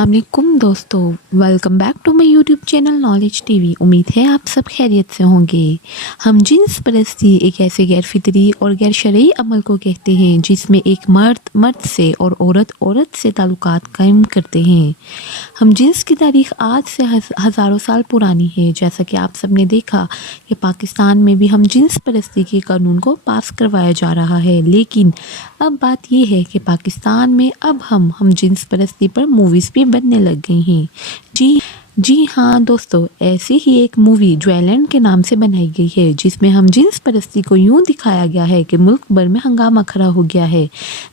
अस्सलाम वालेकुम दोस्तों, welcome back to my YouTube channel knowledge TV. उम्मीद है आप सब खैरियत से होंगे। हम जिन्स परस्ती एक ऐसे गैर फितरी और गैर शरई अमल को कहते हैं जिसमें एक मर्द मर्द से और औरत औरत से ताल्लुकात कायम करते हैं। हम जिन्स की तारीख आज से हज़ारों साल पुरानी है। जैसा कि आप सब ने देखा कि पाकिस्तान में भी हम जिन्स परस्ती के कानून को पास करवाया जा रहा है, लेकिन अब बात यह है कि पाकिस्तान में अब हम जिन्स परस्ती पर मूवीज़ भी बनने लग गई हैं। जी हाँ दोस्तों, ऐसी ही एक मूवी ज्वेलैंड के नाम से बनाई गई है जिसमें हम जिन्स परस्ती को यूँ दिखाया गया है कि मुल्क भर में हंगामा खड़ा हो गया है।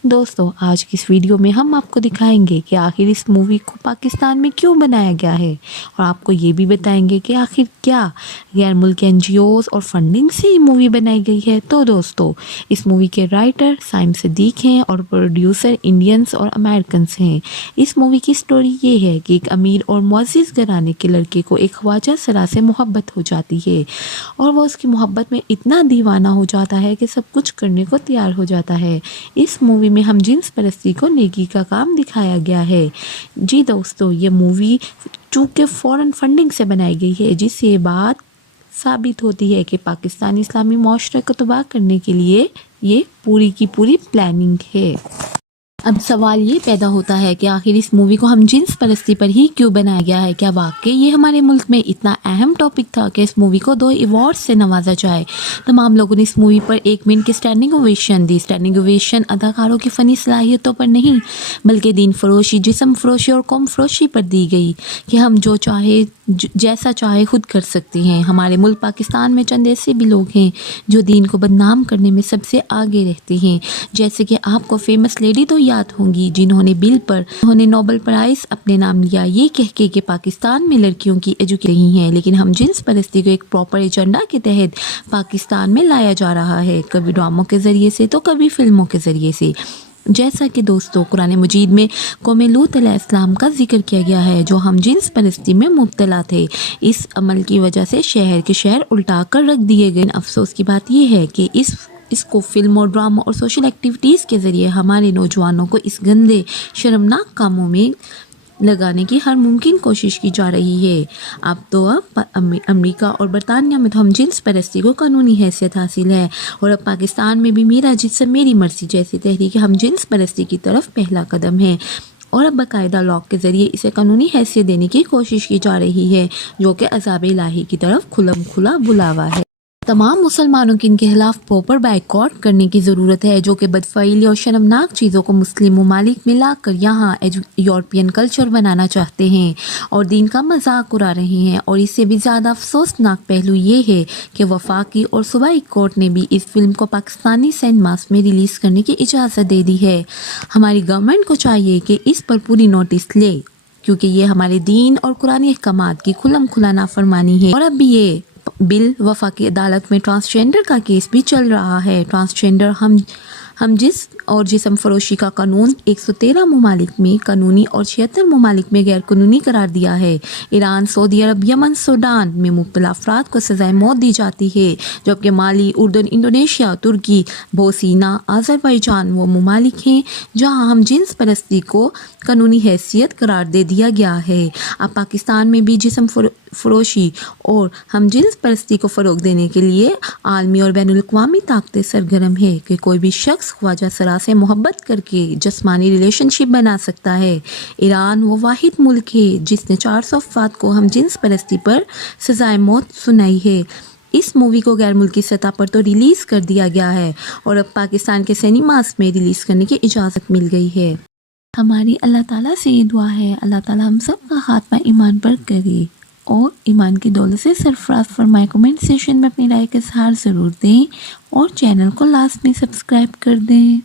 दोस्तों, आज की इस वीडियो में हम आपको दिखाएंगे कि आखिर इस मूवी को पाकिस्तान में क्यों बनाया गया है, और आपको ये भी बताएंगे कि आखिर क्या गैर मुल्की NGOs और फंडिंग से ये मूवी बनाई गई है। तो दोस्तों, इस मूवी के राइटर साइम सिद्दीक हैं और प्रोड्यूसर इंडियंस और अमेरिकन्स हैं। इस मूवी की स्टोरी ये है कि एक अमीर और मुअज़्ज़िज़ घराने के लड़के को एक ख्वाजा सरा से मोहब्बत हो जाती है और वो उसकी मोहब्बत में इतना दीवाना हो जाता है कि सब कुछ करने को तैयार हो जाता है। इस मूवी में हम जिन्स परस्ती को नेकी का काम दिखाया गया है। जी दोस्तों, ये मूवी चूँकि फ़ौरन फंडिंग से बनाई गई है, जिससे ये बात साबित होती है कि पाकिस्तानी इस्लामी माशरे को तबाह करने के लिए ये पूरी की पूरी प्लानिंग है। अब सवाल ये पैदा होता है कि आखिर इस मूवी को हम जिन्स परस्ती पर ही क्यों बनाया गया है। क्या वाकई ये हमारे मुल्क में इतना अहम टॉपिक था कि इस मूवी को 2 अवार्ड से नवाजा जाए। तमाम लोगों ने इस मूवी पर 1 मिनट की स्टैंडिंग ओवेशन दी। स्टैंडिंग ओवेशन अदाकारों की फ़नी सलाहियतों पर नहीं, बल्कि दीन फरोशी, जिस्म फरोशी और कौम फरोशी पर दी गई कि हम जो चाहे जैसा चाहे खुद कर सकते हैं। हमारे मुल्क पाकिस्तान में चंद ऐसे भी लोग हैं जो दीन को बदनाम करने में सबसे आगे रहते हैं। जैसे कि आपको फेमस लेडी तो याद होंगी जिन्होंने बिल पर उन्होंने नोबेल प्राइज़ अपने नाम लिया, ये कह के कि पाकिस्तान में लड़कियों की एजुकेशन नहीं है। लेकिन हम जिन्स परस्ती को एक प्रॉपर एजेंडा के तहत पाकिस्तान में लाया जा रहा है, कभी ड्रामों के ज़रिए से तो कभी फिल्मों के ज़रिए से। जैसा कि दोस्तों, कुरान मजीद में कौम लूत अलैहिस्सलाम का जिक्र किया गया है जो हम जिन्स परस्ती में मुब्तला थे। इस अमल की वजह से शहर के शहर उल्टा कर रख दिए गए। अफसोस की बात यह है कि इसको फिल्म और ड्रामा और सोशल एक्टिविटीज़ के ज़रिए हमारे नौजवानों को इस गंदे शर्मनाक कामों में लगाने की हर मुमकिन कोशिश की जा रही है। अब अमेरिका और बरतानिया में तो हम जिन्स परस्ती को कानूनी हैसियत हासिल है, और अब पाकिस्तान में भी मेरा जिस्म मेरी मर्जी जैसी तहरीक हम जिन्स परस्ती की तरफ पहला कदम है, और अब बाकायदा लॉ के ज़रिए इसे कानूनी हैसियत देने की कोशिश की जा रही है, जो कि अज़ाब इलाही की तरफ खुला खुला बुलावा है। तमाम मुसलमानों की इनके खिलाफ प्रॉपर बाइकआउट करने की ज़रूरत है, जो कि बदफ़ैली और शर्मनाक चीज़ों को मुस्लिम ममालिक में ला कर यहाँ यूरोपियन कल्चर बनाना चाहते हैं और दीन का मजाक उड़ा रहे हैं। और इससे भी ज़्यादा अफसोसनाक पहलू ये है कि वफाकी और सूबाई कोर्ट ने भी इस फिल्म को पाकिस्तानी सिनेमास में रिलीज़ करने की इजाज़त दे दी है। हमारी गवर्नमेंट को चाहिए कि इस पर पूरी नोटिस ले, क्योंकि ये हमारे दीन और कुरानी अहकामात की खुलम खुला नाफरमानी है। और अब भी ये बिल वफाकी अदालत में ट्रांसजेंडर का केस भी चल रहा है। ट्रांसजेंडर हम जिस और जिस्म फरोशी का कानून 113 ममालिक में कानूनी और 76 ममालिक में गैर कानूनी करार दिया है। ईरान, सऊदी अरब, यमन, सूडान में मुब्तला अफराद को सज़ाए मौत दी जाती है, जबकि माली, उर्दन, इंडोनेशिया, तुर्की, बोस्निया, आज़रबाईजान वो ममालिक हैं जहाँ हम जिन्स परस्ती को कानूनी हैसियत करार दे दिया गया है। अब पाकिस्तान में भी जिस्म फरोशी और हम जिन्स परस्ती को फ़रोग देने के लिए आलमी और बैनुल अक़वामी ताकतें सरगर्म है कि कोई भी शख्स ख्वाजा सरा से मोहब्बत करके जिस्मानी रिलेशनशिप बना सकता है। ईरान वो वाहिद मुल्क है जिसने 400 अफराद को हम जिन्स परस्ती पर सज़ाए मौत सुनाई है। इस मूवी को गैर मुल्की सतह पर तो रिलीज़ कर दिया गया है और अब पाकिस्तान के सिनेमास में रिलीज़ करने की इजाज़त मिल गई है। हमारी अल्लाह ताला से ये दुआ है, अल्लाह ताला हम सब का खात्मा ईमान पर करे और ईमान की दौलत से सरफराज फरमाए। कमेंट सेशन में अपनी राय का इज़हार ज़रूर दें और चैनल को लास्ट में सब्सक्राइब कर दें।